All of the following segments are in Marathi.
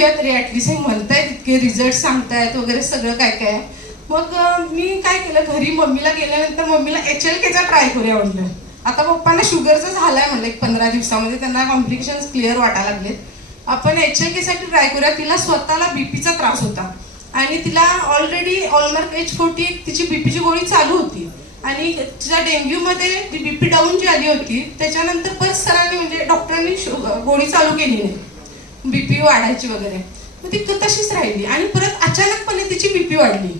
बघूया तरी ॲटलिस्ट हे म्हणतायत इतके रिझल्ट सांगतायत वगैरे सगळं काय काय. मग मी काय केलं? घरी मम्मीला गेल्यानंतर मम्मीला एच एल केचा ट्राय करूया म्हटलं. आता पप्पांना शुगरचं झालंय म्हणलं एक पंधरा दिवसामध्ये त्यांना कॉम्प्लिकेशन्स क्लिअर वाटायला लागलेत. आपण एच एल केसाठी ट्राय करूया. तिला स्वतःला बीपीचा त्रास होता. आणि तिला ऑलरेडी ऑलमार्क एच फोर्टी तिची बीपीची गोळी चालू होती. आणि तिच्या डेंग्यूमध्ये मध्ये बीपी डाऊन जी आली होती त्याच्यानंतर परत सरांनी म्हणजे डॉक्टरांनी गोळी चालू केली नाही. बीपी वाढायची वगैरे. मग ती तशीच राहिली. आणि परत अचानकपणे तिची बीपी वाढली.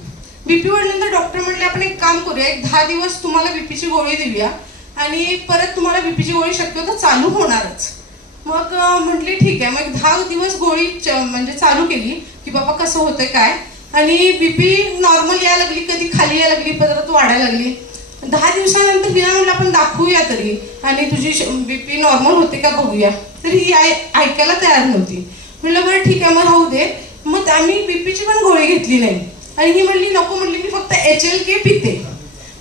बीपी वाढल्यानंतर डॉक्टर म्हणले आपण एक काम करूया. एक दहा दिवस तुम्हाला बीपीची गोळी देऊया. आणि परत तुम्हाला बीपीची गोळी शक्यतो चालू होणारच. मग म्हटली ठीक आहे. मग दहा दिवस गोळी म्हणजे चालू केली की बाबा कसं होतंय काय? आणि बीपी नॉर्मल यायला लागली कधी खाली यायला लागली परत वाढायला लागली. दहा दिवसानंतर बिना म्हणलं आपण दाखवूया तरी. आणि तुझी बीपी नॉर्मल होते का बघूया. तरी ही आय- ऐकायला तयार नव्हती. म्हणलं बरं ठीक आहे मग राहू दे. मग आम्ही बीपीची पण गोळी घेतली नाही. आणि ही म्हणली नको म्हणली मी फक्त एच एल के पिते.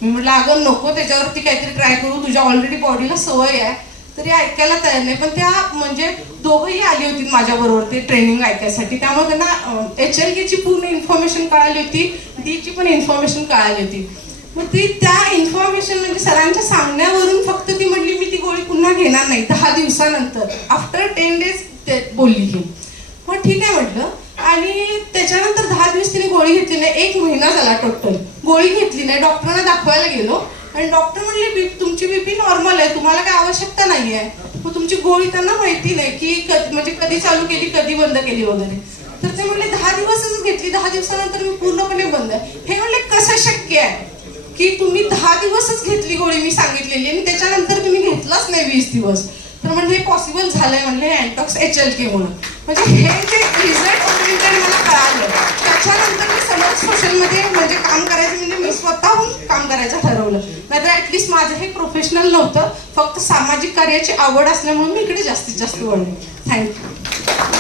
मी म्हटलं अगं नको त्याच्यावरती काहीतरी ट्राय करू. तुझ्या ऑलरेडी बॉडीला सवय आहे. तरी ऐकायला तयार नाही. पण त्या म्हणजे दोघंही आली होती माझ्याबरोबर ते ट्रेनिंग ऐकायसाठी. त्यामुळे त्यांना एच एल ची पूर्ण इन्फॉर्मेशन कळाली होती. डीची पण इन्फॉर्मेशन कळाली होती. मग ती त्या इन्फॉर्मेशन म्हणजे सरांच्या सांगण्यावरून फक्त ती म्हणली मी ती गोळी पुन्हा घेणार नाही. दहा दिवसानंतर आफ्टर टेन डेज बोलली ही. मग ठीक आहे म्हटलं. आणि त्याच्यानंतर दहा दिवस तिने गोळी घेतली नाही. एक महिना झाला टोटल गोळी घेतली नाही. डॉक्टरांना दाखवायला गेलो. आणि डॉक्टर म्हणले "बी- तुमची बीपी नॉर्मल आहे. तुम्हाला काय आवश्यकता नाही आहे मग तुमची गोळी त्यांना माहिती नाही की म्हणजे कधी चालू केली कधी बंद केली वगैरे. तर ते म्हणले दहा दिवसच घेतली. दहा दिवसानंतर मी पूर्णपणे बंद आहे. हे म्हणले कसं शक्य आहे? की तुम्ही दहा दिवसच घेतली गोळी मी सांगितलेली आणि त्याच्यानंतर तुम्ही घेतलाच नाही वीस दिवस. तर म्हणजे हे पॉसिबल झालंय म्हणजे अँटॉक्स एच एल के म्हणून. म्हणजे हे जे रिझल्ट ओरिएंटेड मला कळालं. त्याच्यानंतर मी समज सोशलमध्ये म्हणजे काम करायचं म्हणजे मी स्वतःहून काम करायचं ठरवलं. नाहीतर ॲटलिस्ट माझं हे प्रोफेशनल नव्हतं. फक्त सामाजिक कार्याची आवड असल्यामुळे मी इकडे जास्तीत जास्त वळले. थँक्यू